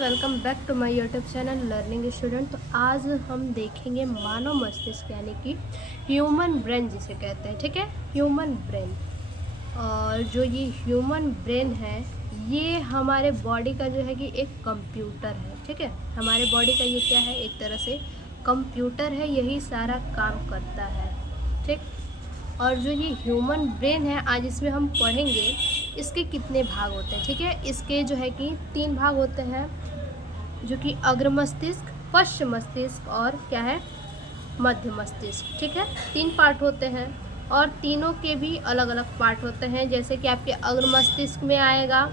Welcome back to my YouTube channel learning student. तो आज हम देखेंगे मानव मस्तिष्क यानी कि ह्यूमन ब्रेन जिसे कहते हैं। ठीक है, ह्यूमन ब्रेन। और जो ये ह्यूमन ब्रेन है ये हमारे बॉडी का जो है कि एक कंप्यूटर है। ठीक है, हमारे बॉडी का ये क्या है, एक तरह से कंप्यूटर है, यही सारा काम करता है। ठीक, और जो ये ह्यूमन ब्रेन है आज इसमें हम पढ़ेंगे इसके कितने भाग होते हैं। ठीक है, इसके जो है कि 3 भाग होते हैं, जो कि अग्र मस्तिष्क, पश्च मस्तिष्क और क्या है, मध्य मस्तिष्क। ठीक है, 3 पार्ट होते हैं और तीनों के भी अलग अलग पार्ट होते हैं। जैसे कि आपके अग्र मस्तिष्क में आएगा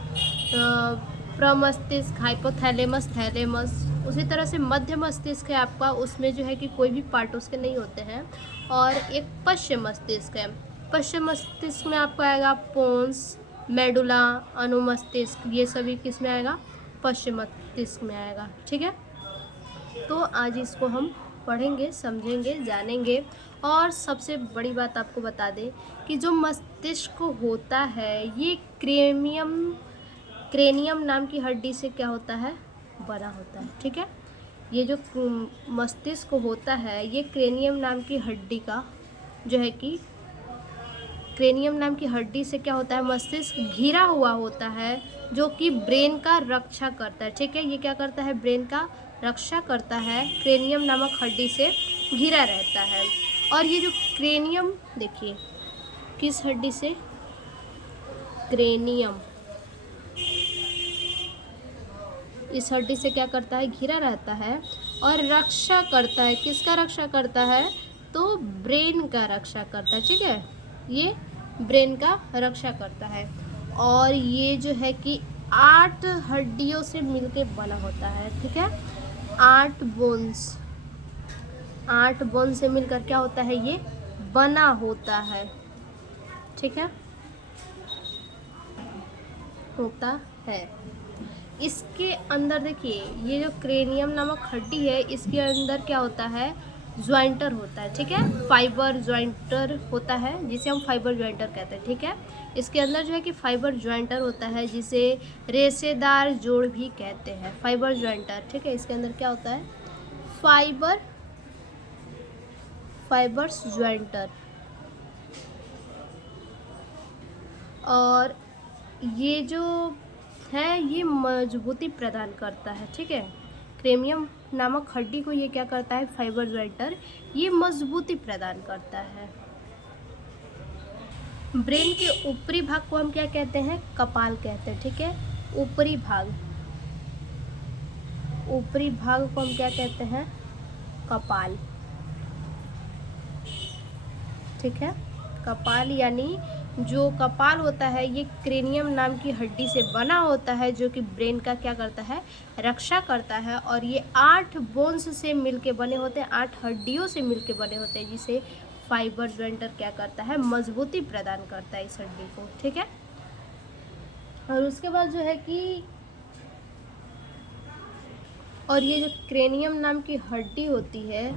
प्रमस्तिष्क, हाइपोथैलेमस, थैलेमस। उसी तरह से मध्य मस्तिष्क है आपका, उसमें जो है कि कोई भी पार्ट उसके नहीं होते हैं। और एक पश्चिम मस्तिष्क है, पश्चिम मस्तिष्क में आपको आएगा पोन्स, मेडुला, अनुमस्तिष्क, ये सभी किस में आएगा, पश्चिम मस्तिष्क में आएगा। ठीक है, तो आज इसको हम पढ़ेंगे, समझेंगे, जानेंगे। और सबसे बड़ी बात आपको बता दें कि जो मस्तिष्क होता है ये क्रेनियम नाम की हड्डी से क्या होता है, बना होता है। ठीक है, ये जो मस्तिष्क होता है ये क्रेनियम नाम की हड्डी का जो है कि क्रेनियम नाम की हड्डी से क्या होता है, मस्तिष्क घिरा हुआ होता है, जो कि ब्रेन का रक्षा करता है। ठीक है, ये क्या करता है, ब्रेन का रक्षा करता है, क्रेनियम नामक हड्डी से घिरा रहता है। और ये जो क्रेनियम देखिए किस हड्डी से, क्रेनियम इस हड्डी से क्या करता है, घिरा रहता है और रक्षा करता है। किसका रक्षा करता है, तो ब्रेन का रक्षा करता है। ठीक है, ये ब्रेन का रक्षा करता है। और ये जो है कि 8 हड्डियों से मिलके बना होता है। ठीक है, 8 बोन से मिलकर क्या होता है, ये बना होता है। ठीक है, होता है। इसके अंदर देखिए ये जो क्रेनियम नामक हड्डी है इसके अंदर क्या होता है, ज्वाइंटर होता है। ठीक है, फाइबर ज्वाइंटर होता है जिसे हम फाइबर ज्वाइंटर कहते हैं। ठीक है, इसके अंदर जो है कि फाइबर ज्वाइंटर होता है जिसे रेशेदार जोड़ भी कहते हैं, फाइबर ज्वाइंटर। ठीक है, इसके अंदर क्या होता है, फाइबर्स ज्वाइंटर। और ये जो है ये मजबूती प्रदान करता है। ठीक है, क्रेनियम नामक हड्डी को ये क्या करता है, फाइबर ज्वाइंटर, ये मजबूती प्रदान करता है। ब्रेन के ऊपरी भाग को हम क्या कहते हैं, कपाल कहते हैं। ठीक है, ऊपरी भाग को हम क्या कहते हैं, कपाल। ठीक है, कपाल यानी जो कपाल होता है ये क्रेनियम नाम की हड्डी से बना होता है, जो कि ब्रेन का क्या करता है, रक्षा करता है। और ये 8 बोन्स से मिलके बने होते हैं, 8 हड्डियों से मिलके बने होते हैं, जिसे फाइबर ज्वाइंटर क्या करता है, मजबूती प्रदान करता है इस हड्डी को। ठीक है, और उसके बाद जो है कि और ये जो क्रेनियम नाम की हड्डी होती है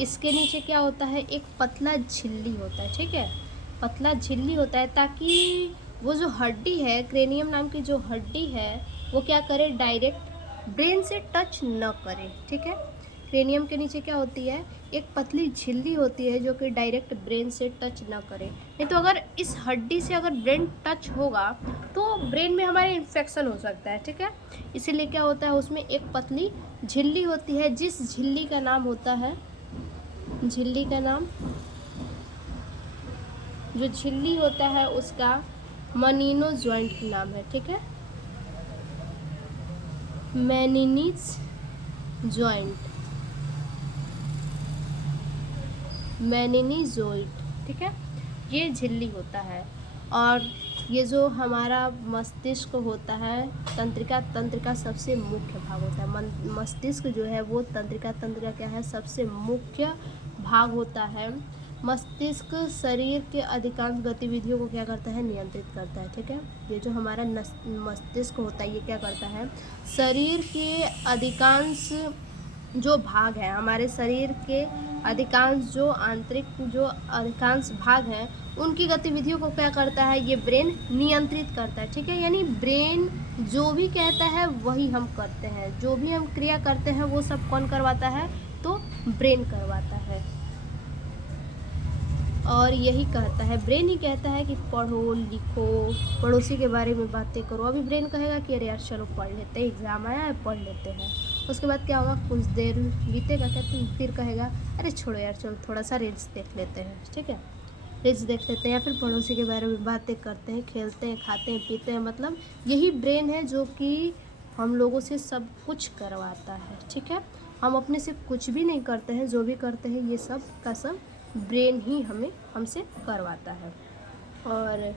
इसके नीचे क्या होता है, एक पतला झिल्ली होता है। ठीक है, पतला झिल्ली होता है ताकि वो जो हड्डी है, क्रेनियम नाम की जो हड्डी है वो क्या करे, डायरेक्ट ब्रेन से टच न करे। ठीक है, क्रेनियम के नीचे क्या होती है, एक पतली झिल्ली होती है जो कि डायरेक्ट ब्रेन से टच न करे। नहीं तो अगर इस हड्डी से अगर ब्रेन टच होगा तो ब्रेन में हमारे इन्फेक्शन हो सकता है। ठीक है, इसीलिए क्या होता है, उसमें एक पतली झिल्ली होती है, जिस झिल्ली का नाम होता है, झिल्ली का नाम, जो झिल्ली होता है उसका मनीनो जॉइंट नाम है। ठीक है, मेनिनीज जॉइंट, मेनिनीजोइड। ठीक है, ये झिल्ली होता है। और ये जो हमारा मस्तिष्क होता है, तंत्रिका का सबसे मुख्य भाग होता है। मस्तिष्क जो है वो तंत्रिका क्या है, सबसे मुख्य भाग होता है। मस्तिष्क शरीर के अधिकांश गतिविधियों को क्या करता है, नियंत्रित करता है। ठीक है, ये जो हमारा मस्तिष्क होता है ये क्या करता है, शरीर के अधिकांश जो भाग है, हमारे शरीर के अधिकांश जो अधिकांश भाग हैं उनकी गतिविधियों को क्या करता है, ये ब्रेन नियंत्रित करता है। ठीक है, यानी ब्रेन जो भी कहता है वही हम करते हैं, जो भी हम क्रिया करते हैं वो सब कौन करवाता है, तो ब्रेन करवाता है। और यही कहता है, ब्रेन ही कहता है कि पढ़ो लिखो, पड़ोसी के बारे में बातें करो। अभी ब्रेन कहेगा कि अरे यार चलो पढ़ लेते हैं, एग्ज़ाम आया है पढ़ लेते हैं। उसके बाद क्या होगा, कुछ देर बीतेगा क्या, तो फिर कहेगा अरे छोड़ो यार चलो थोड़ा सा रील्स देख लेते हैं। ठीक है, रील्स देख लेते हैं या फिर पड़ोसी के बारे में बातें करते हैं, खेलते हैं, खाते हैं, पीते हैं। मतलब यही ब्रेन है जो कि हम लोगों से सब कुछ करवाता है। ठीक है, हम अपने से कुछ भी नहीं करते हैं, जो भी करते हैं ये सब का सब ब्रेन ही हमसे करवाता है। और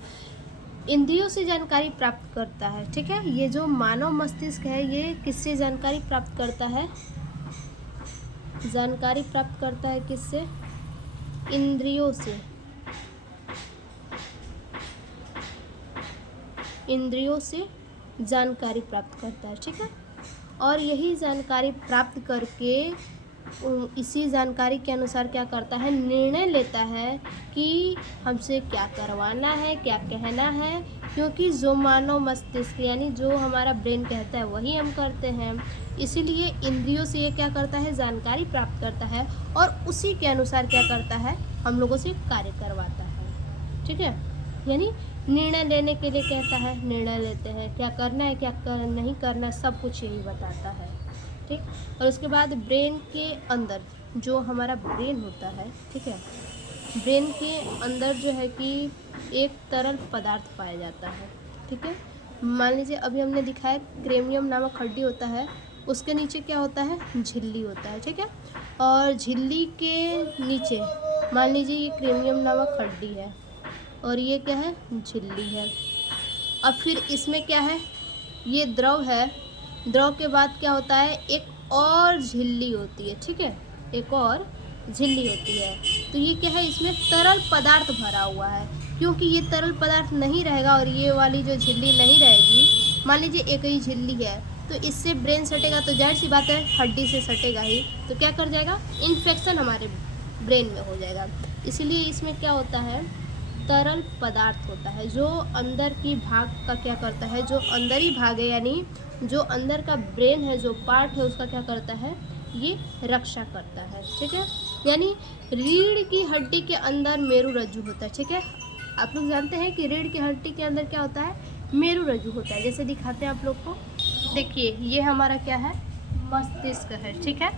इंद्रियों से जानकारी प्राप्त करता है। ठीक है, ये जो मानव मस्तिष्क है ये किससे जानकारी प्राप्त करता है, जानकारी प्राप्त करता है किससे, इंद्रियों से, इंद्रियों से जानकारी प्राप्त करता है। ठीक है, और यही जानकारी प्राप्त करके इसी जानकारी के अनुसार क्या करता है, निर्णय लेता है कि हमसे क्या करवाना है, क्या कहना है। क्योंकि जो मानव मस्तिष्क यानी जो हमारा ब्रेन कहता है वही हम करते हैं, इसीलिए इंद्रियों से ये क्या करता है, जानकारी प्राप्त करता है और उसी के अनुसार क्या करता है, हम लोगों से कार्य करवाता है। ठीक है, यानी निर्णय लेने के लिए कहता है, निर्णय लेते हैं, क्या करना है क्या नहीं करना, सब कुछ यही बताता है। ठीक, और उसके बाद ब्रेन के अंदर जो हमारा ब्रेन होता है, ठीक है, ब्रेन के अंदर जो है कि एक तरल पदार्थ पाया जाता है। ठीक है, मान लीजिए अभी हमने दिखाया क्रेमियम नामक हड्डी होता है, उसके नीचे क्या होता है, झिल्ली होता है। ठीक है, और झिल्ली के नीचे मान लीजिए ये क्रेमियम नामक हड्डी है और ये क्या है, झिल्ली है। अब फिर इसमें क्या है, ये द्रव है, द्रव के बाद क्या होता है, एक और झिल्ली होती है। ठीक है, एक और झिल्ली होती है। तो ये क्या है, इसमें तरल पदार्थ भरा हुआ है। क्योंकि ये तरल पदार्थ नहीं रहेगा और ये वाली जो झिल्ली नहीं रहेगी, मान लीजिए एक ही झिल्ली है तो इससे ब्रेन सटेगा तो जाहिर सी बात है हड्डी से सटेगा ही, तो क्या कर जाएगा, इन्फेक्शन हमारे ब्रेन में हो जाएगा। इसीलिए इसमें क्या होता है, तरल पदार्थ होता है जो अंदर की भाग का क्या करता है, जो अंदर ही भाग है यानी जो अंदर का ब्रेन है, जो पार्ट है उसका क्या करता है, ये रक्षा करता है। ठीक है, यानी रीढ़ की हड्डी के अंदर मेरुरज्जु होता है। ठीक है, आप लोग जानते हैं कि रीढ़ की हड्डी के अंदर क्या होता है, मेरुरज्जु होता है। जैसे दिखाते हैं आप लोग को, देखिए ये हमारा क्या है, मस्तिष्क है। ठीक है,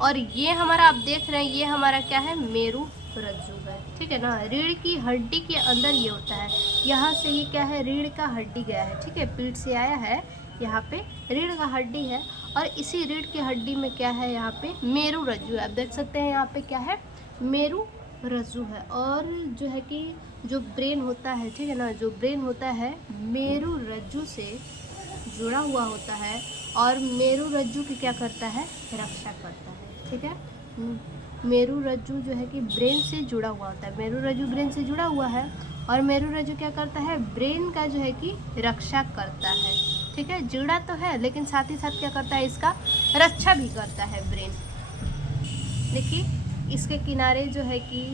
और ये हमारा आप देख रहे हैं ये हमारा क्या है, मेरुरज्जु है। ठीक है ना, रीढ़ की हड्डी के अंदर ये होता है, यहाँ से ये क्या है, रीढ़ का हड्डी गया है। ठीक है, पीठ से आया है, यहाँ पे रीढ़ का हड्डी है और इसी रीढ़ की हड्डी में क्या है, यहाँ पे मेरुरज्जु है। आप देख सकते हैं यहाँ पे क्या है, मेरुरज्जु है। और जो है कि जो ब्रेन होता है, ठीक है ना, जो ब्रेन होता है मेरुरज्जु से जुड़ा हुआ होता है और मेरुरज्जु की क्या करता है, रक्षा करता है। ठीक है, मेरुरज्जु जो है कि ब्रेन से जुड़ा हुआ होता है, मेरुरज्जु ब्रेन से जुड़ा हुआ है और मेरुरज्जु क्या करता है, ब्रेन का जो है कि रक्षा करता है। ठीक है, जुड़ा तो है लेकिन साथ ही साथ क्या करता है, इसका रक्षा भी करता है ब्रेन। देखिए इसके किनारे जो है कि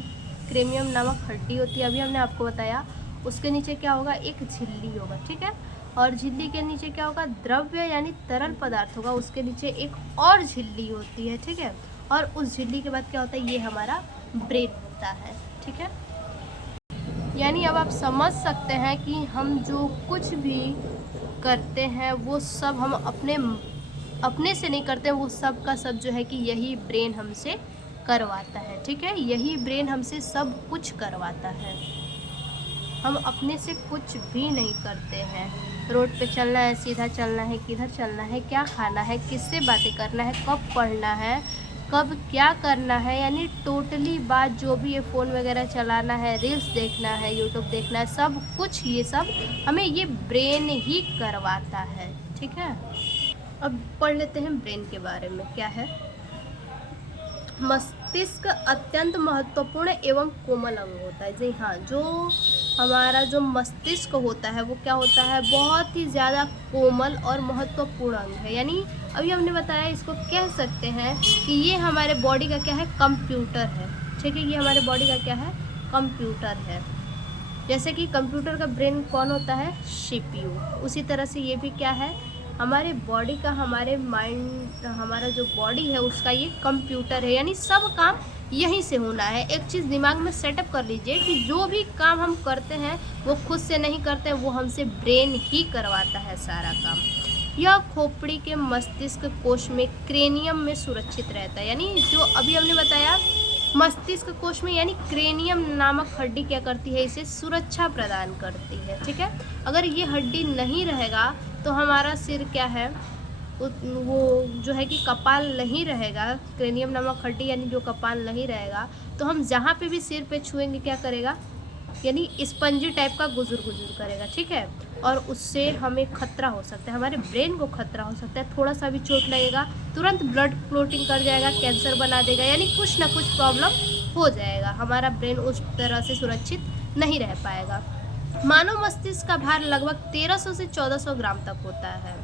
क्रेमियम नामक हड्डी होती है, अभी हमने आपको बताया। उसके नीचे क्या होगा, एक झिल्ली होगा। ठीक है, और झिल्ली के नीचे क्या होगा, द्रव्य यानी तरल पदार्थ होगा, उसके नीचे एक और झिल्ली होती है। ठीक है, और उस झिल्ली के बाद क्या होता है, ये हमारा ब्रेन होता है। ठीक है, यानी अब आप समझ सकते हैं कि हम जो कुछ भी करते हैं वो सब हम अपने से नहीं करते, वो सब का सब जो है कि यही ब्रेन हमसे करवाता है। ठीक है, यही ब्रेन हमसे सब कुछ करवाता है, हम अपने से कुछ भी नहीं करते हैं। रोड पे चलना है, सीधा चलना है, किधर चलना है, क्या खाना है, किससे बातें करना है, कब पढ़ना है, कब क्या करना है, यानी टोटली बात जो भी है, फ़ोन वगैरह चलाना है, रील्स देखना है, यूट्यूब देखना है, सब कुछ ये सब हमें ये ब्रेन ही करवाता है। ठीक है, अब पढ़ लेते हैं ब्रेन के बारे में। क्या है, मस्तिष्क अत्यंत महत्वपूर्ण एवं कोमल अंग होता है। जी हाँ, जो हमारा जो मस्तिष्क होता है वो क्या होता है, बहुत ही ज़्यादा कोमल और महत्वपूर्ण अंग है। यानी अभी हमने बताया, इसको कह सकते हैं कि ये हमारे बॉडी का क्या है, कंप्यूटर है। ठीक है, ये हमारे बॉडी का क्या है, कंप्यूटर है। जैसे कि कंप्यूटर का ब्रेन कौन होता है, सीपीयू। उसी तरह से ये भी क्या है, हमारे बॉडी का, हमारे माइंड, हमारा जो बॉडी है उसका ये कंप्यूटर है, यानी सब काम यहीं से होना है। एक चीज़ दिमाग में सेटअप कर लीजिए कि जो भी काम हम करते हैं वो खुद से नहीं करते हैं, वो हमसे ब्रेन ही करवाता है सारा काम। यह खोपड़ी के मस्तिष्क कोश में क्रेनियम में सुरक्षित रहता है, यानी जो अभी हमने बताया मस्तिष्क कोश में, यानी क्रेनियम नामक हड्डी क्या करती है, इसे सुरक्षा प्रदान करती है। ठीक है, अगर ये हड्डी नहीं रहेगा तो हमारा सिर क्या है, वो जो है कि कपाल नहीं रहेगा, क्रेनियम नामक हड्डी यानी जो कपाल नहीं रहेगा, तो हम जहाँ पे भी सिर पे छुएंगे क्या करेगा, यानी स्पंजी टाइप का गुजुर गुजुर करेगा। ठीक है, और उससे हमें खतरा हो सकता है, हमारे ब्रेन को खतरा हो सकता है। थोड़ा सा भी चोट लगेगा तुरंत ब्लड क्लोटिंग कर जाएगा, कैंसर बना देगा, यानी कुछ ना कुछ प्रॉब्लम हो जाएगा, हमारा ब्रेन उस तरह से सुरक्षित नहीं रह पाएगा। मानव मस्तिष्क का भार लगभग 1300 से 1400 ग्राम तक होता है।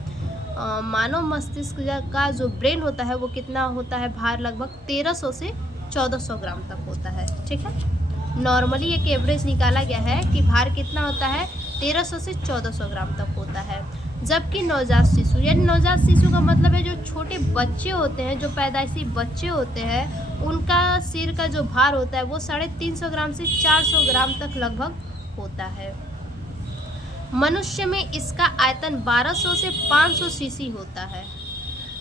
मानव मस्तिष्क का जो ब्रेन होता है वो कितना होता है, भार लगभग 1300 से 1400 ग्राम तक होता है। ठीक है, नॉर्मली एक एवरेज निकाला गया है कि भार कितना होता है, 1300 से 1400 ग्राम तक होता है। जबकि नवजात शिशु, यानी नवजात शिशु का मतलब है जो छोटे बच्चे होते हैं, जो पैदाइशी बच्चे होते हैं, उनका सिर का जो भार होता है वो 350 ग्राम से 400 ग्राम तक लगभग होता है। मनुष्य में इसका आयतन 1200 से 500 सीसी होता है।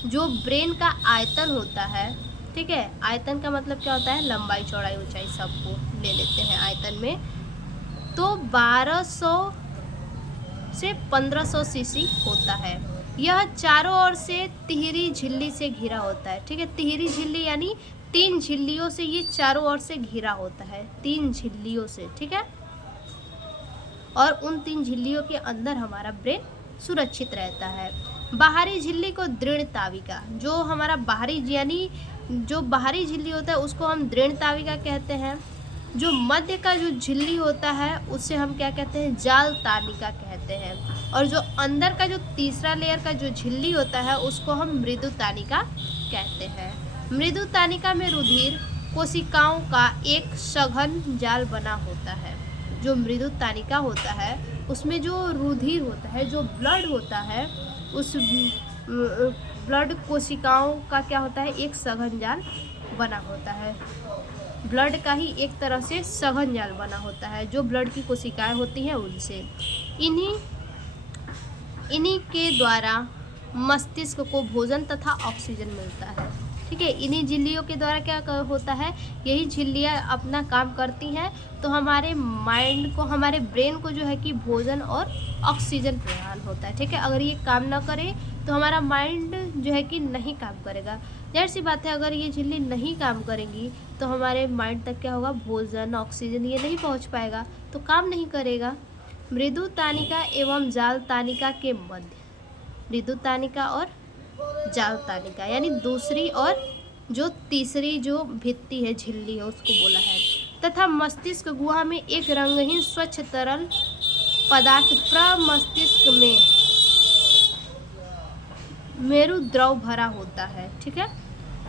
जो ब्रेन का आयतन होता है, ठीक है, आयतन का मतलब क्या होता है, लंबाई चौड़ाई ऊंचाई सबको ले लेते हैं आयतन में, तो 1200 से 1500 सीसी होता है। यह चारों ओर से तिहरी झिल्ली से घिरा होता है। ठीक है, तिहरी झिल्ली यानी 3 झिल्लियों से ये चारों ओर से घिरा होता है, 3 झिल्लियों से। ठीक है, और उन 3 झिल्लियों के अंदर हमारा ब्रेन सुरक्षित रहता है। बाहरी झिल्ली को दृढ़ ताविका, जो हमारा बाहरी यानी जो बाहरी झिल्ली होता है उसको हम दृढ़ ताविका कहते हैं। जो मध्य का जो झिल्ली होता है उसे हम क्या कहते हैं, जाल तानिका कहते हैं। और जो अंदर का जो तीसरा लेयर का जो झिल्ली होता है उसको हम मृदु तानिका कहते हैं। मृदु तानिका में रुधिर कोशिकाओं का एक सघन जाल बना होता है। जो मृदु तानिका होता है उसमें जो रुधिर होता है, जो ब्लड होता है, उस ब्लड कोशिकाओं का क्या होता है, एक सघन जाल बना होता है। ब्लड का ही एक तरह से सघन जाल बना होता है, जो ब्लड की कोशिकाएं होती हैं उनसे। इन्हीं के द्वारा मस्तिष्क को भोजन तथा ऑक्सीजन मिलता है। ठीक है, इन्हीं झिल्लियों के द्वारा क्या होता है, यही झिल्लियाँ अपना काम करती हैं, तो हमारे माइंड को, हमारे ब्रेन को जो है कि भोजन और ऑक्सीजन प्रदान होता है। ठीक है, अगर ये काम ना करे तो हमारा माइंड जो है कि नहीं काम करेगा। जाहिर सी बात है, अगर ये झिल्ली नहीं काम करेंगी तो हमारे माइंड तक क्या होगा, भोजन ऑक्सीजन ये नहीं पहुंच पाएगा, तो काम नहीं करेगा। मृदु तानिका एवं जाल तानिका के मध्य, मृदु तानिका और जाल तानिका यानी दूसरी और जो तीसरी जो भित्ति है, झिल्ली है, उसको बोला है। तथा मस्तिष्क गुहा में एक रंगहीन स्वच्छ तरल पदार्थ प्रमस्तिष्क में मेरु द्रव भरा होता है। ठीक है,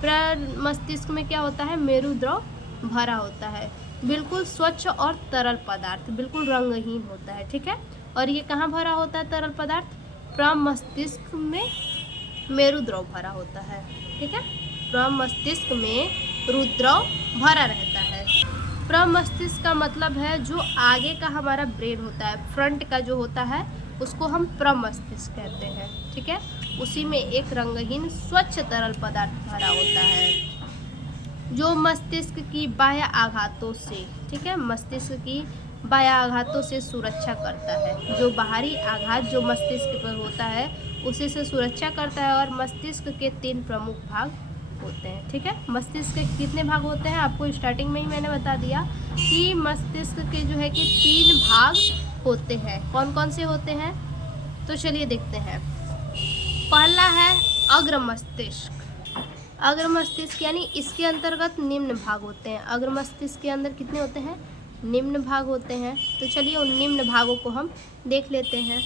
प्रमस्तिष्क में क्या होता है, मेरु द्रव भरा होता है, बिल्कुल स्वच्छ और तरल पदार्थ, बिल्कुल रंगहीन होता है। ठीक है, और ये कहाँ भरा होता है तरल पदार्थ, प्रमस्तिष्क में मेरु द्रव भरा होता है। ठीक है, प्रमस्तिष्क में रुद्रव भरा रहता है। प्रमस्तिष्क का मतलब है जो आगे का हमारा ब्रेन होता है, फ्रंट का जो होता है उसको हम प्रमस्तिष्क कहते हैं। ठीक है, उसी में एक रंगहीन स्वच्छ तरल पदार्थ भरा होता है जो मस्तिष्क की बाह्य आघातों से, ठीक है, मस्तिष्क की बाह्य आघातों से सुरक्षा करता है। जो बाहरी आघात जो मस्तिष्क पर होता है उसी से सुरक्षा करता है। और मस्तिष्क के 3 प्रमुख भाग होते हैं। ठीक है, मस्तिष्क के कितने भाग होते हैं, आपको स्टार्टिंग में ही मैंने बता दिया कि मस्तिष्क के जो है कि 3 भाग होते हैं। कौन कौन से होते हैं, तो चलिए देखते हैं। पहला है अग्र मस्तिष्क। अग्र मस्तिष्क यानी इसके अंतर्गत निम्न भाग होते हैं। अग्र मस्तिष्क के अंदर कितने होते हैं, निम्न भाग होते हैं। तो चलिए उन निम्न भागों को हम देख लेते हैं।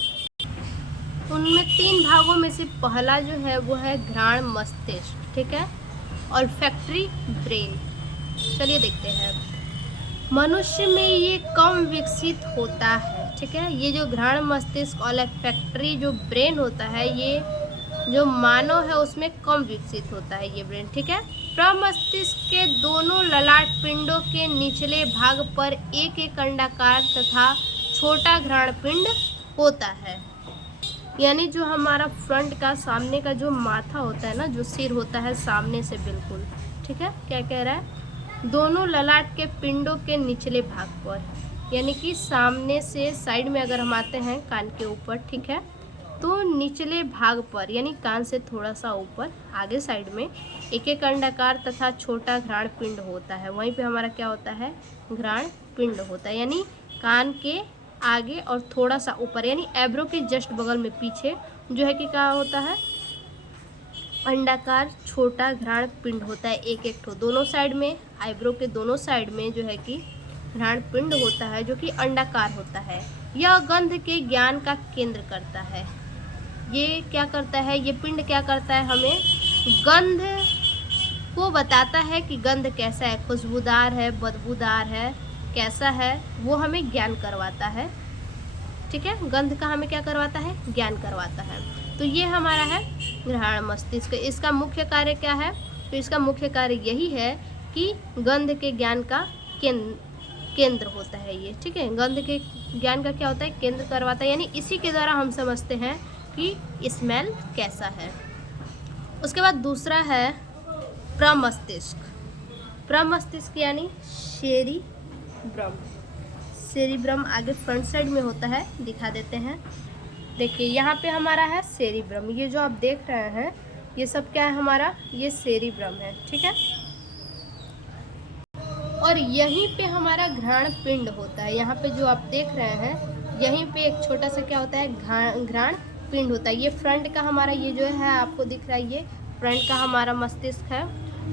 उनमें 3 भागों में से पहला जो है वो है घ्राण मस्तिष्क। ठीक है, और फैक्ट्री ब्रेन। चलिए देखते हैं। मनुष्य में ये कम विकसित होता है, ठीक है। ये जो घ्राण मस्तिष्क ऑलेफैक्टरी जो ब्रेन होता है, ये जो मानव है उसमें कम विकसित होता है ये ब्रेन, ठीक है। प्रमस्तिष्क के दोनों ललाट पिंडों के निचले भाग पर एक एक अंडाकार तथा छोटा घ्राण पिंड होता है। यानी जो हमारा फ्रंट का सामने का जो माथा होता है ना, जो सिर होता है सामने से बिल्कुल, ठीक है। क्या कह रहा है, दोनों ललाट के पिंडों के निचले भाग पर, यानी कि सामने से साइड में अगर हम आते हैं कान के ऊपर, ठीक है, तो निचले भाग पर यानी कान से थोड़ा सा ऊपर आगे साइड में एक एक अंडाकार तथा छोटा घ्राण पिंड होता है। वहीं पे हमारा क्या होता है, घ्राण पिंड होता है। यानी कान के आगे और थोड़ा सा ऊपर यानी एब्रो के जस्ट बगल में पीछे जो है कि क्या होता है, अंडाकार छोटा घ्राण पिंड होता है, एक एक ठो दोनों साइड में, आईब्रो के दोनों साइड में जो है कि घ्राण पिंड होता है जो कि अंडाकार होता है। यह गंध के ज्ञान का केंद्र करता है। ये क्या करता है, ये पिंड क्या करता है, हमें गंध को बताता है कि गंध कैसा है, खुशबूदार है, बदबूदार है, कैसा है, वो हमें ज्ञान करवाता है, ठीक है। गंध का हमें क्या करवाता है, ज्ञान करवाता है। तो ये हमारा है घ्राण मस्तिष्क। इसका मुख्य कार्य क्या है, तो इसका मुख्य कार्य यही है कि गंध के ज्ञान का केंद्र होता है ये, ठीक है। गंध के ज्ञान का क्या होता है, केंद्र करवाता है, यानी इसी के द्वारा हम समझते हैं कि स्मेल कैसा है। उसके बाद दूसरा है प्रमस्तिष्क। प्रमस्तिष्क यानी सेरिब्रम। सेरिब्रम आगे फ्रंट साइड में होता है, दिखा देते हैं। देखिए यहाँ पे हमारा है सेरिब्रम, ये जो आप देख रहे हैं ये सब क्या है हमारा, ये सेरिब्रम है, ठीक है। और यहीं पे हमारा घ्राण पिंड होता है। यहाँ पे जो आप देख रहे हैं यहीं पे एक छोटा सा क्या होता है, घ्राण पिंड होता है। ये फ्रंट का हमारा ये जो है आपको दिख रहा है, ये फ्रंट का हमारा मस्तिष्क है।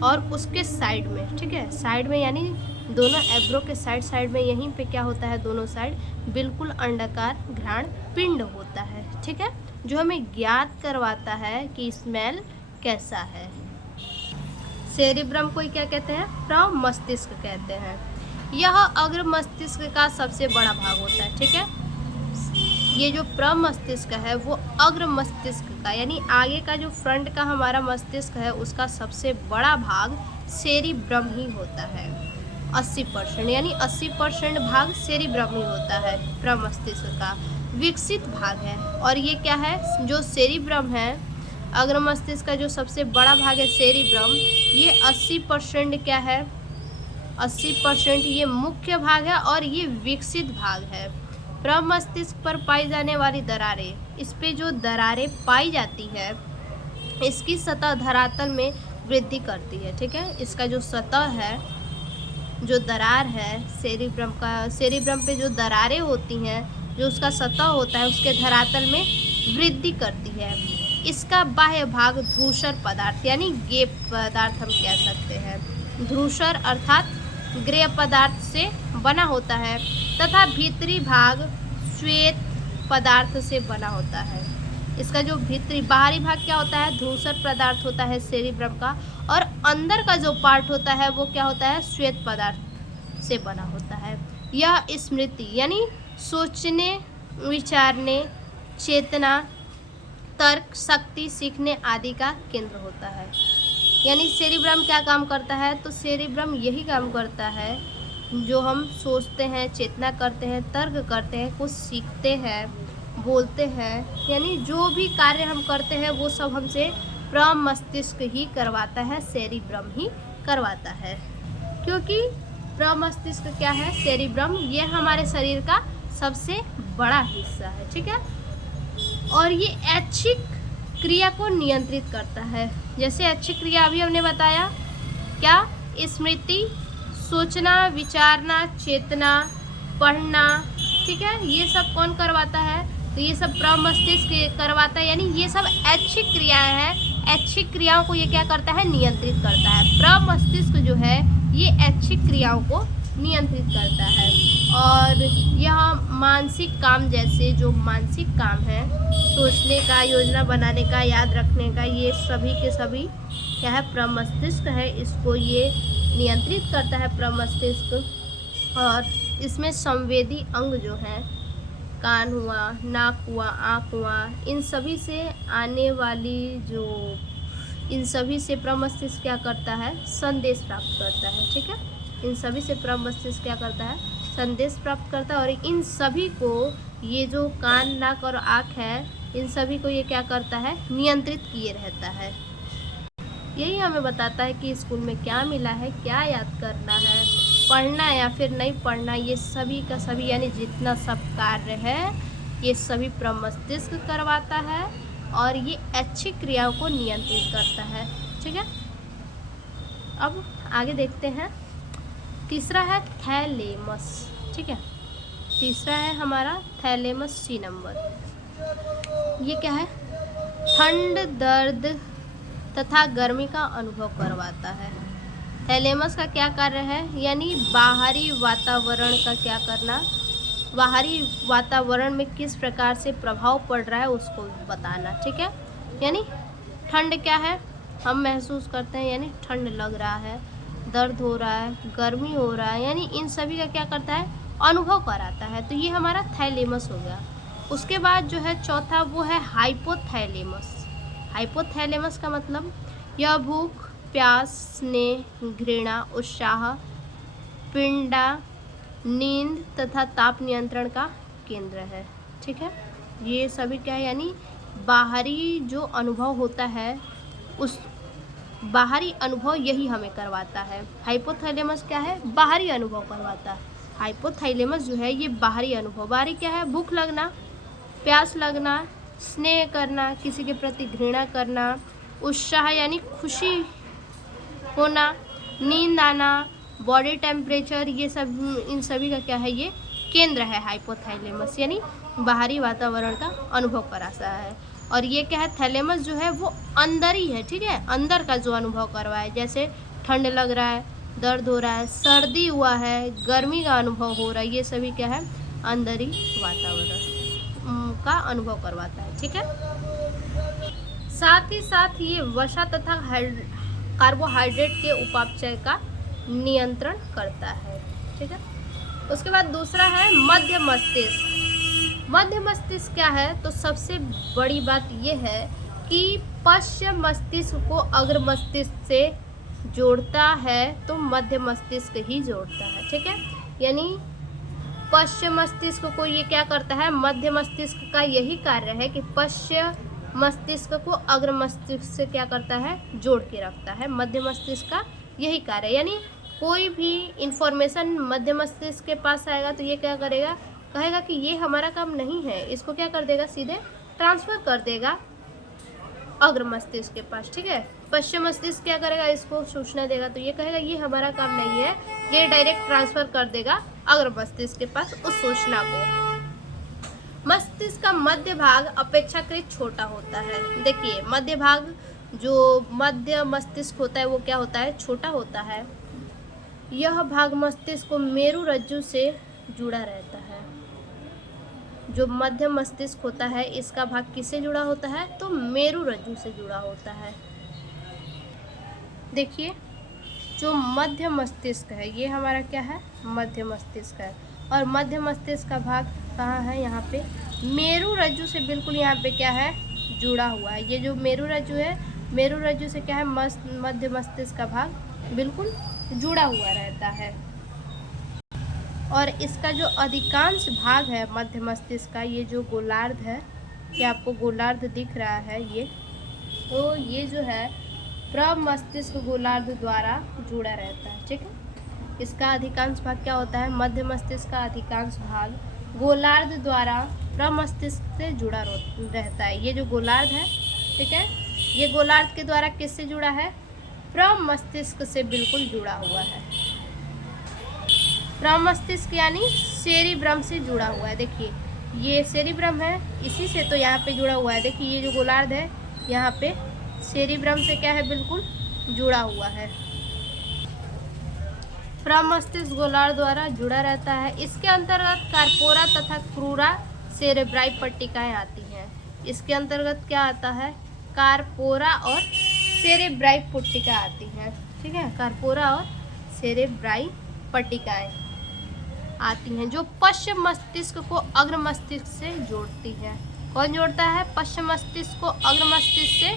और उसके साइड में, ठीक है, साइड में यानी दोनों एब्रो के साइड में यहीं पे क्या होता है, दोनों साइड बिल्कुल अंडाकार घ्राण पिंड होता है, ठीक है, जो हमें ज्ञात करवाता है कि स्मेल कैसा है। सेरिब्रम को क्या कहते हैं, प्रमस्तिष्क कहते हैं। यह अग्र मस्तिष्क का सबसे बड़ा भाग होता है, ठीक है। ये जो प्रमस्तिष्क है वो अग्र मस्तिष्क का यानी आगे का जो फ्रंट का हमारा मस्तिष्क है उसका सबसे बड़ा भाग सेरिब्रम ही होता है। 80% यानी 80% भाग सेरिब्रम ही होता है, प्रमस्तिष्क का विकसित भाग है। और ये क्या है, जो सेरिब्रम है, अग्र मस्तिष्क का जो सबसे बड़ा भाग है सेरिब्रम, ये 80% क्या है, 80% ये मुख्य भाग है और ये विकसित भाग है। प्रमस्तिष्क पर पाई जाने वाली दरारें, इस पे जो दरारें पाई जाती है इसकी सतह धरातल में वृद्धि करती है, ठीक है। इसका जो सतह है, जो दरार है सेरिब्रम का, सेरिब्रम पे जो दरारें होती हैं, जो उसका सतह होता है उसके धरातल में वृद्धि करती है। इसका बाह्य भाग धूसर पदार्थ यानी गे पदार्थ हम कह सकते हैं। धूसर अर्थात ग्रे पदार्थ से बना होता है तथा भीतरी भाग श्वेत पदार्थ से बना होता है। इसका जो भीतरी बाहरी भाग क्या होता है, धूसर पदार्थ होता है सेरिब्रम का, और अंदर का जो पार्ट होता है वो क्या होता है, श्वेत पदार्थ से बना होता है। यह स्मृति यानी सोचने, विचारने, चेतना, तर्क, शक्ति, सीखने आदि का केंद्र होता है। यानी सेरिब्रम क्या काम करता है, तो सेरिब्रम यही काम करता है, जो हम सोचते हैं, चेतना करते हैं, तर्क करते हैं, कुछ सीखते हैं, बोलते हैं, यानी जो भी कार्य हम करते हैं वो सब हमसे प्रमस्तिष्क ही करवाता है, सेरिब्रम ही करवाता है। क्योंकि प्रमस्तिष्क क्या है, सेरिब्रम, ये हमारे शरीर का सबसे बड़ा हिस्सा है, ठीक है। और ये ऐच्छिक क्रिया को नियंत्रित करता है। जैसे ऐच्छिक क्रिया अभी हमने बताया, क्या, स्मृति, सोचना, विचारना, चेतना, पढ़ना, ठीक है, ये सब कौन करवाता है, तो ये सब प्रमस्तिष्क करवाता है। यानी ये सब ऐच्छिक क्रियाएं हैं, ऐच्छिक क्रियाओं को ये क्या करता है, नियंत्रित करता है। प्रमस्तिष्क जो है ये ऐच्छिक क्रियाओं को नियंत्रित करता है। और यह मानसिक काम, जैसे जो मानसिक काम है, सोचने का, योजना बनाने का, याद रखने का, ये सभी के सभी क्या है, प्रमस्तिष्क है, इसको ये नियंत्रित करता है प्रमस्तिष्क। और इसमें संवेदी अंग जो है, कान हुआ, नाक हुआ, आँख हुआ, इन सभी से आने वाली जो इन सभी से प्रमस्तिष्क क्या करता है, संदेश प्राप्त करता है। ठीक है, इन सभी से प्रमस्तिष्क क्या करता है, संदेश प्राप्त करता है। और इन सभी को, ये जो कान, नाक और आँख है, इन सभी को ये क्या करता है, नियंत्रित किए रहता है। यही हमें बताता है कि स्कूल में क्या मिला है, क्या याद करना है, पढ़ना है या फिर नहीं पढ़ना। ये सभी का सभी, यानी जितना सब कार्य है, ये सभी प्रमस्तिष्क करवाता है और ये अच्छी क्रियाओं को नियंत्रित करता है। ठीक है, अब आगे देखते हैं। तीसरा है थैलेमस। ठीक है, तीसरा है हमारा थैलेमस, सी नंबर। ये क्या है, ठंड, दर्द तथा गर्मी का अनुभव करवाता है। थैलेमस का क्या कार्य है, यानी बाहरी वातावरण का क्या करना, बाहरी वातावरण में किस प्रकार से प्रभाव पड़ रहा है उसको बताना। ठीक है, यानी ठंड क्या है, हम महसूस करते हैं, यानी ठंड लग रहा है, दर्द हो रहा है, गर्मी हो रहा है, यानी इन सभी का क्या करता है, अनुभव कराता है। तो ये हमारा थैलेमस हो गया। उसके बाद जो है चौथा, वो है हाइपोथैलेमस। हाइपोथैलेमस का मतलब यह भूख, प्यास, स्नेह, घृणा, उत्साह, पीड़ा, नींद तथा ताप नियंत्रण का केंद्र है। ठीक है, ये सभी क्या है, यानी बाहरी जो अनुभव होता है, उस बाहरी अनुभव यही हमें करवाता है। हाइपोथैलेमस क्या है, बाहरी अनुभव करवाता है। हाइपोथैलेमस जो है ये बाहरी अनुभव, बाहरी क्या है, भूख लगना, प्यास लगना, स्नेह करना, किसी के प्रति घृणा करना, उत्साह यानी खुशी होना, नींद आना, बॉडी टेम्परेचर, ये सब, इन सभी का क्या है, ये केंद्र है हाइपोथैलेमस, यानी बाहरी वातावरण का अनुभव कराता है। और ये क्या है, थैलेमस जो है वो अंदर ही है। ठीक है, अंदर का जो अनुभव करवाए, जैसे ठंड लग रहा है, दर्द हो रहा है, सर्दी हुआ है, गर्मी का अनुभव हो रहा है, ये सभी क्या है, अंदरी वातावरण का अनुभव करवाता है। ठीक है, साथ ही साथ ये वसा तथा कार्बोहाइड्रेट के उपापचय का नियंत्रण करता है। ठीक है, उसके बाद दूसरा है मध्य मस्तिष्क। मध्य मस्तिष्क क्या है, तो सबसे बड़ी बात ये है कि पश्च मस्तिष्क को अग्र मस्तिष्क से जोड़ता है, तो मध्य मस्तिष्क ही जोड़ता है। ठीक है, यानी पश्चिम मस्तिष्क को ये क्या करता है, मध्य मस्तिष्क का यही कार्य है कि पश्चिम मस्तिष्क को अग्र मस्तिष्क से क्या करता है, जोड़ के रखता है। मध्य मस्तिष्क का यही कार्य है, यानी कोई भी इंफॉर्मेशन मध्य मस्तिष्क के पास आएगा तो ये क्या करेगा, कहेगा कि ये हमारा काम नहीं है, इसको क्या कर देगा, सीधे ट्रांसफर कर देगा अग्र मस्तिष्क के पास। ठीक है, पश्चिम मस्तिष्क क्या करेगा, इसको सूचना देगा तो ये कहेगा ये हमारा काम नहीं है, ये डायरेक्ट ट्रांसफर कर देगा अग्र मस्तिष्क के पास उस सूचना को। मस्तिष्क का मध्य भाग अपेक्षाकृत छोटा होता है। देखिए, मध्य भाग जो मध्य मस्तिष्क होता है वो क्या होता है, छोटा होता है। यह भाग मस्तिष्क को मेरु रज्जु से जुड़ा रहता है। जो मध्य मस्तिष्क होता है इसका भाग किससे जुड़ा होता है, तो मेरु रज्जु से जुड़ा होता है। देखिए, जो मध्य मस्तिष्क है ये हमारा क्या है, मध्य मस्तिष्क है। और मध्य मस्तिष्क का भाग कहाँ है, यहाँ पे मेरु रज्जु से बिल्कुल यहाँ पे क्या है, जुड़ा हुआ है। ये जो मेरु रज्जु है, मेरु रज्जु से क्या है, मध्य मस्तिष्क का भाग बिल्कुल जुड़ा हुआ रहता है। और इसका जो अधिकांश भाग है मध्य मस्तिष्क का, ये जो गोलार्ध है, ये आपको गोलार्ध दिख रहा है ये, तो ये जो है प्रमस्तिष्क गोलार्ध द्वारा जुड़ा रहता है। ठीक है, इसका अधिकांश भाग क्या होता है, मध्य मस्तिष्क का अधिकांश भाग गोलार्ध द्वारा प्रमस्तिष्क से जुड़ा रहता है। ये जो गोलार्ध है, ठीक है, ये गोलार्ध के द्वारा किससे जुड़ा है, प्रमस्तिष्क से बिल्कुल जुड़ा हुआ है। प्रमस्तिष्क यानी सेरिब्रम से जुड़ा हुआ है। देखिए, ये सेरिब्रम है, इसी से तो यहाँ पे जुड़ा हुआ है। देखिए, ये जो गोलार्ध है यहाँ पे सेरिब्रम से क्या है, बिल्कुल जुड़ा हुआ है। प्रमस्तिष्क गोलार्ध द्वारा जुड़ा रहता है। इसके अंतर्गत कार्पोरा तथा क्रूरा सेरेब्राई पट्टिकाएं आती हैं। इसके अंतर्गत क्या आता है, कार्पोरा और सेरेब्राई पट्टिका आती हैं। ठीक है, कार्पोरा और सेरेब्राई पट्टिकाएं। आती हैं, जो पश्चिम मस्तिष्क को अग्र मस्तिष्क से जोड़ती है। कौन जोड़ता है पश्चिम मस्तिष्क को अग्र मस्तिष्क से?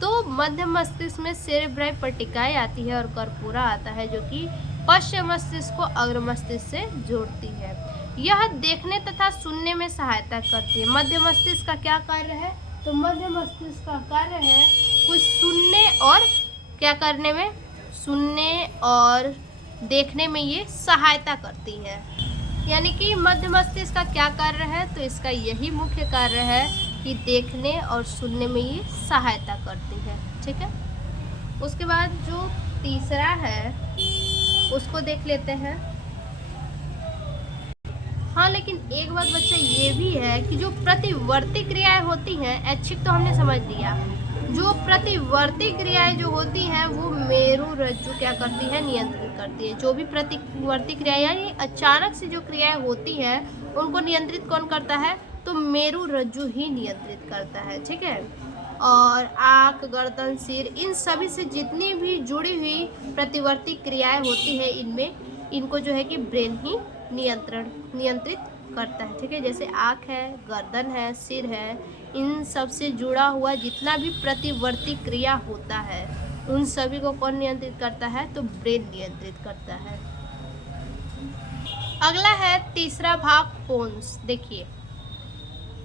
तो मध्य मस्तिष्क में सेरेब्राई पट्टिकाएं आती है और कर्पूरा आता है, जो कि पश्चिम मस्तिष्क को अग्र मस्तिष्क से जोड़ती है। यह देखने तथा सुनने में सहायता करती है। मध्य मस्तिष्क का क्या कार्य है? तो मध्य मस्तिष्क का कार्य है कुछ सुनने और क्या करने में, सुनने और देखने में ये सहायता करती है। यानी कि मध्य मस्तिष्क का क्या कार्य है? तो इसका यही मुख्य कार्य है कि देखने और सुनने में ये सहायता करती है। ठीक है, उसके बाद जो तीसरा है उसको देख लेते हैं। हाँ, लेकिन एक बात बच्चा ये भी है कि जो प्रतिवर्ती क्रियाएं होती हैं, ऐच्छिक तो हमने समझ लिया, जो प्रतिवर्ती क्रियाएं जो होती हैं वो मेरु रज्जु क्या करती है? नियंत्रित करती है। जो भी प्रतिवर्ती क्रियाएं यानी अचानक से जो क्रियाएं होती हैं उनको नियंत्रित कौन करता है? तो मेरु रज्जु ही नियंत्रित करता है। ठीक है, और आँख, गर्दन, सिर, इन सभी से जितनी भी जुड़ी हुई प्रतिवर्ती क्रियाएं होती है इनको जो है कि ब्रेन ही नियंत्रित करता है। ठीक है, जैसे आँख है, गर्दन है, सिर है, इन सब से जुड़ा हुआ जितना भी प्रतिवर्ती क्रिया होता है उन सभी को कौन नियंत्रित करता है? तो ब्रेन नियंत्रित करता है। अगला है तीसरा भाग पोन्स। देखिए,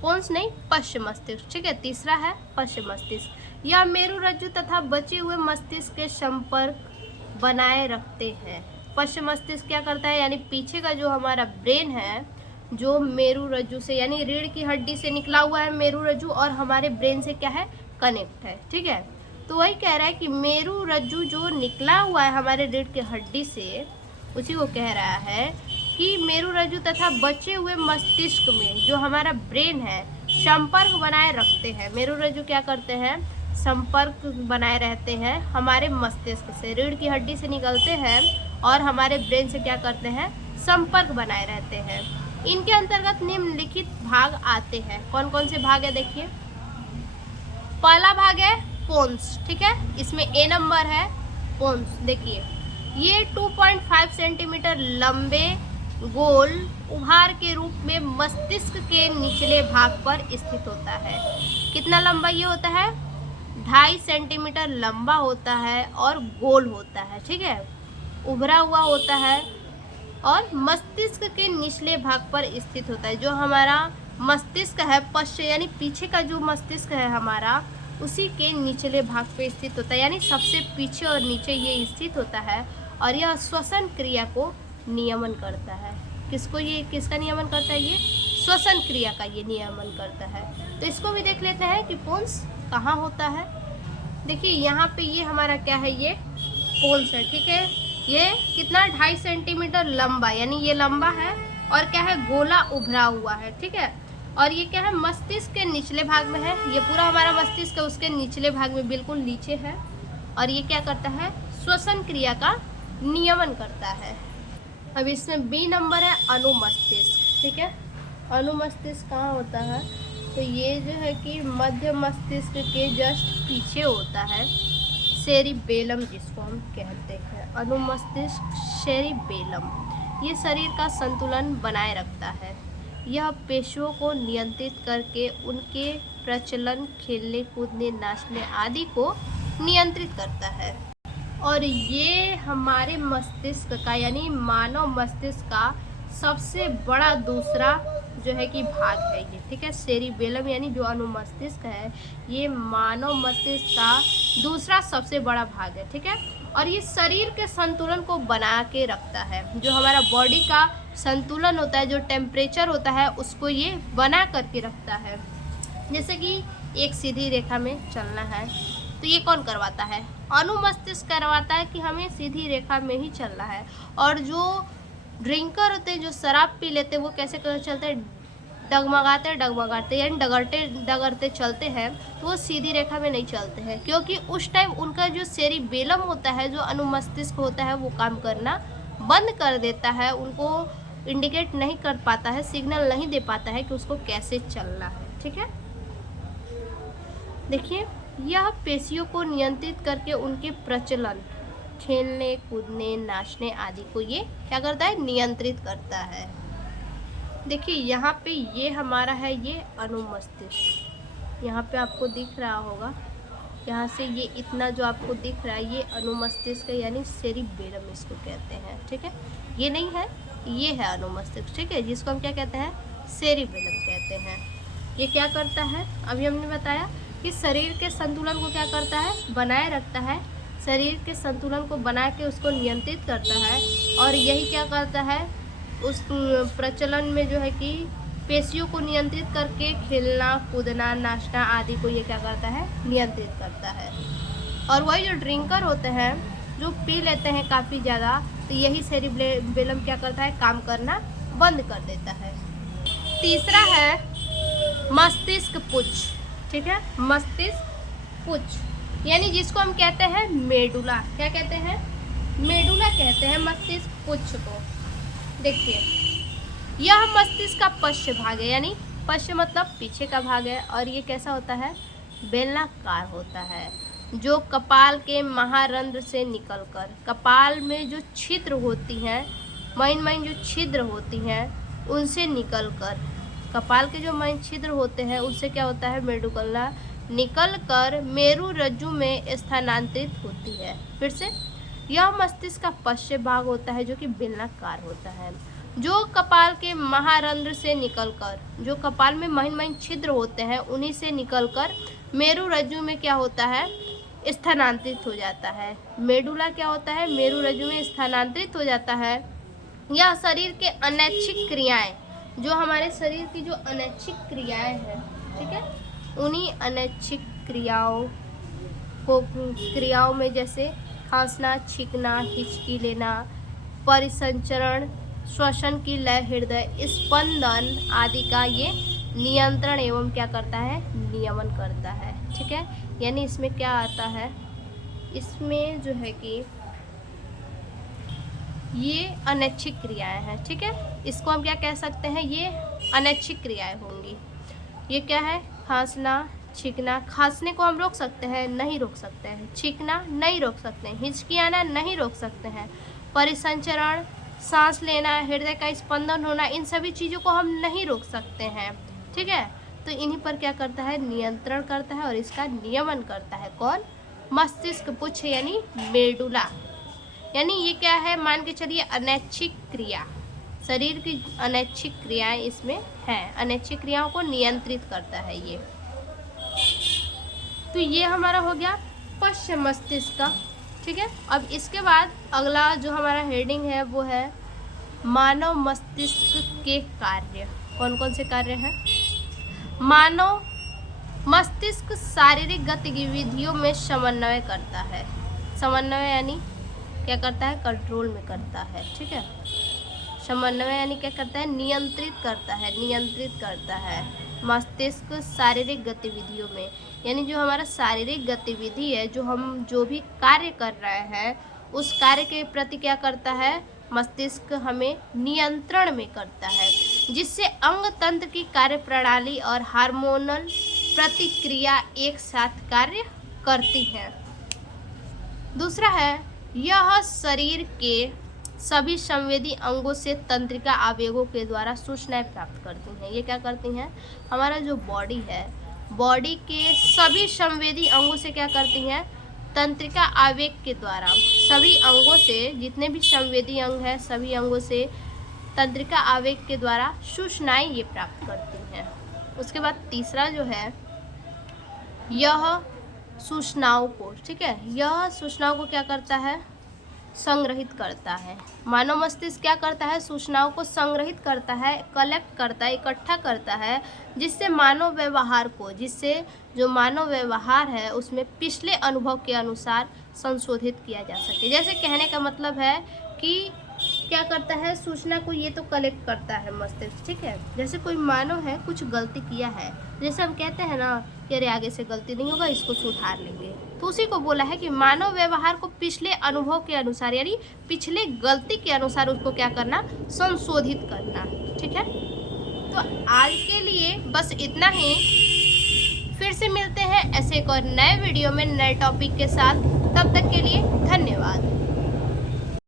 पोन्स नहीं, पश्चिम मस्तिष्क। ठीक है, तीसरा है पश्चिम मस्तिष्क। यह मेरु रज्जु तथा बचे हुए मस्तिष्क के संपर्क बनाए रखते हैं। पश्चिम मस्तिष्क क्या करता है? यानी पीछे का जो हमारा ब्रेन है, जो मेरु रज्जु से यानी रीढ़ की हड्डी से निकला हुआ है मेरु रज्जु, और हमारे ब्रेन से क्या है? कनेक्ट है। ठीक है, तो वही कह रहा है कि मेरु रज्जु जो निकला हुआ है हमारे रीढ़ की हड्डी से, उसी को कह रहा है कि मेरु रज्जु तथा बचे हुए मस्तिष्क में जो हमारा ब्रेन है संपर्क बनाए रखते हैं। मेरु रज्जु क्या करते हैं? संपर्क बनाए रहते हैं हमारे मस्तिष्क से, रीढ़ की हड्डी से निकलते हैं और हमारे ब्रेन से क्या करते हैं? संपर्क बनाए रहते हैं। इनके अंतर्गत निम्नलिखित भाग आते हैं। कौन कौन से भाग है? देखिए, पहला भाग है पोन्स। ठीक है, इसमें ए नंबर है पोन्स। देखिए, ये 2.5 सेंटीमीटर लंबे गोल उभार के रूप में मस्तिष्क के निचले भाग पर स्थित होता है। कितना लंबा ये होता है? 2.5 सेंटीमीटर लंबा होता है और गोल होता है। ठीक है, उभरा हुआ होता है और मस्तिष्क के निचले भाग पर स्थित होता है। जो हमारा मस्तिष्क है पश्च यानी पीछे का जो मस्तिष्क है हमारा, उसी के निचले भाग पे स्थित होता है, यानी सबसे पीछे और नीचे ये स्थित होता है। और यह श्वसन क्रिया को नियमन करता है। किसका नियमन करता है? ये श्वसन क्रिया का ये नियमन करता है। तो इसको भी देख लेते हैं कि पोन्स कहाँ होता है। देखिए, यहाँ पे ये हमारा क्या है? ये पोन्स है। ठीक है, ये कितना? 2.5 सेंटीमीटर लंबा, यानी ये लंबा है और क्या है? गोला उभरा हुआ है। ठीक है, और ये क्या है? मस्तिष्क के निचले भाग में है। ये पूरा हमारा मस्तिष्क है, उसके निचले भाग में बिल्कुल नीचे है। और ये क्या करता है? श्वसन क्रिया का नियमन करता है। अब इसमें बी नंबर है अनुमस्तिष्क। ठीक है, अनुमस्तिष्क कहाँ होता है? तो ये जो है कि मध्य मस्तिष्क के जस्ट पीछे होता है, सेरिबेलम जिसको हम कहते हैं। अनुमस्तिष्क सेरिबेलम ये शरीर का संतुलन बनाए रखता है। यह पेशियों को नियंत्रित करके उनके प्रचलन, खेलने कूदने, नाचने आदि को नियंत्रित करता है। और ये हमारे मस्तिष्क का यानी मानव मस्तिष्क का सबसे बड़ा दूसरा जो है कि भाग है ये। ठीक है, सेरिबेलम यानी जो अनुमस्तिष्क है, ये मानव मस्तिष्क का दूसरा सबसे बड़ा भाग है। ठीक है, और ये शरीर के संतुलन को बना के रखता है। जो हमारा बॉडी का संतुलन होता है, जो टेम्परेचर होता है, उसको ये बना करके रखता है। जैसे कि एक सीधी रेखा में चलना है तो ये कौन करवाता है? अनुमस्तिष्क करवाता है कि हमें सीधी रेखा में ही चलना है। और जो ड्रिंकर होते हैं, जो शराब पी लेते हैं, वो कैसे चलते हैं? डगमगाते यानी डगरते चलते हैं, तो वो सीधी रेखा में नहीं चलते हैं, क्योंकि उस टाइम उनका जो सेरिबेलम होता है, जो अनुमस्तिष्क होता है, वो काम करना बंद कर देता है। उनको इंडिकेट नहीं कर पाता है, सिग्नल नहीं दे पाता है कि उसको कैसे चलना है। ठीक है, देखिए, यह पेशियों को नियंत्रित करके उनके प्रचलन, खेलने कूदने नाचने आदि को ये क्या करता है, नियंत्रित करता है। देखिए यहाँ पे ये हमारा है ये अनुमस्तिष्क, यहाँ पे आपको दिख रहा होगा, यहाँ से ये इतना जो आपको दिख रहा है ये अनुमस्तिष्क यानी सेरिबेलम इसको कहते हैं, ठीक है। ये नहीं है, ये है अनुमस्तिष्क, ठीक है, जिसको हम क्या कहते हैं, सेरिबेलम कहते हैं। ये क्या करता है, अभी हमने बताया कि शरीर के संतुलन को क्या करता है, बनाए रखता है, शरीर के संतुलन को बना के उसको नियंत्रित करता है। और यही क्या करता है, उस प्रचलन में जो है कि पेशियों को नियंत्रित करके खेलना कूदना नाचना आदि को ये क्या करता है, नियंत्रित करता है। और वही जो ड्रिंकर होते हैं जो पी लेते हैं काफ़ी ज़्यादा, तो यही सेरिबेलम क्या करता है, काम करना बंद कर देता है। तीसरा है मस्तिष्क पुच्छ, ठीक है, मस्तिष्क पुच्छ यानी जिसको हम कहते हैं मेडुला, क्या कहते हैं, मेडुला कहते हैं मस्तिष्क पुच्छ को। देखिए यह मस्तिष्क का पश्च भाग है, यानी पश्च मतलब पीछे का भाग है, और ये कैसा होता है, बेलनाकार होता है, जो कपाल के महारंध्र से निकलकर कपाल में जो छिद्र होती हैं, महीन जो छिद्र होती हैं उनसे निकलकर, कपाल के जो महीन छिद्र होते हैं उनसे क्या होता है, मेडुला निकलकर मेरु रज्जु में स्थानांतरित होती है। फिर से, यह मस्तिष्क का पश्चिम भाग होता है जो कि बेलनाकार होता है, जो कपाल के महारंध्र से निकलकर, जो कपाल में महीन छिद्र होते हैं उन्हीं से निकलकर मेरु रज्जु में क्या होता है, स्थानांतरित हो जाता है। मेडुला क्या होता है, मेरु रज्जु में स्थानांतरित हो जाता है। यह शरीर के अनैच्छिक क्रियाएं, जो हमारे शरीर की जो अनैच्छिक क्रियाएं हैं, ठीक है, उन्हीं अनैच्छिक क्रियाओं में जैसे खांसना छींकना हिचकी लेना परिसंचरण श्वसन की लय हृदय स्पंदन आदि का ये नियंत्रण एवं क्या करता है, नियमन करता है, ठीक है। यानी इसमें क्या आता है, इसमें जो है कि ये अनैच्छिक क्रियाएं हैं, ठीक है, इसको हम क्या कह सकते हैं, ये अनैच्छिक क्रियाएं होंगी। ये क्या है, खांसना छींकना, खांसने को हम रोक सकते हैं, नहीं रोक सकते हैं, छींकना नहीं रोक सकते हैं, हिचकी आना नहीं रोक सकते हैं, परिसंचरण सांस लेना हृदय का स्पंदन होना, इन सभी चीज़ों को हम नहीं रोक सकते हैं, ठीक है। तो इन्हीं पर क्या करता है, नियंत्रण करता है और इसका नियमन करता है कौन, मस्तिष्क पुच्छ यानी मेडुला। यानी ये क्या है, मान के चलिए अनैच्छिक क्रिया, शरीर की अनैच्छिक क्रियाएं इसमें हैं, अनैच्छिक क्रियाओं को नियंत्रित करता है ये। तो ये हमारा हो गया पश्चिम मस्तिष्क का, ठीक है। अब इसके बाद अगला जो हमारा हेडिंग है वो है मानव मस्तिष्क के कार्य। कौन कौन से कार्य हैं, मानव मस्तिष्क शारीरिक गतिविधियों में समन्वय करता है, समन्वय यानी क्या करता है, कंट्रोल में करता है, ठीक है। समन्वय यानी क्या करता है, नियंत्रित करता है, नियंत्रित करता है मस्तिष्क शारीरिक गतिविधियों में, यानी जो हमारा शारीरिक गतिविधि है, जो हम जो भी कार्य कर रहे हैं उस कार्य के प्रति क्या करता है, मस्तिष्क हमें नियंत्रण में करता है, जिससे अंग तंत्र की कार्य प्रणाली और हार्मोनल प्रतिक्रिया एक साथ कार्य करती हैं। दूसरा है, यह शरीर के सभी संवेदी अंगों से तंत्रिका आवेगों के द्वारा सूचनाएं प्राप्त करती हैं। ये क्या करती हैं, हमारा जो बॉडी है, बॉडी के सभी संवेदी अंगों से क्या करती हैं, तंत्रिका आवेग के द्वारा, सभी अंगों से, जितने भी संवेदी अंग हैं सभी अंगों से तंत्रिका आवेग के द्वारा सूचनाएं ये प्राप्त करती हैं। उसके बाद तीसरा जो है, यह सूचनाओं को, ठीक है, यह सूचनाओं को क्या करता है, संग्रहित करता है। मानव मस्तिष्क क्या करता है, सूचनाओं को संग्रहित करता है, कलेक्ट करता है, इकट्ठा करता है, जिससे मानव व्यवहार को, जिससे जो मानव व्यवहार है उसमें पिछले अनुभव के अनुसार संशोधित किया जा सके। जैसे कहने का मतलब है कि क्या करता है, सूचना को ये तो कलेक्ट करता है मस्तिष्क, ठीक है। जैसे कोई मानव है कुछ गलती किया है, जैसे हम कहते हैं ना कि अरे आगे से गलती नहीं होगा, इसको सुधार लेंगे, तो उसी को बोला है कि मानव व्यवहार को पिछले अनुभव के अनुसार यानी पिछले गलती के अनुसार उसको क्या करना, संशोधित करना, ठीक है। तो आज के लिए बस इतना ही, फिर से मिलते हैं ऐसे एक और नए वीडियो में नए टॉपिक के साथ, तब तक के लिए धन्यवाद।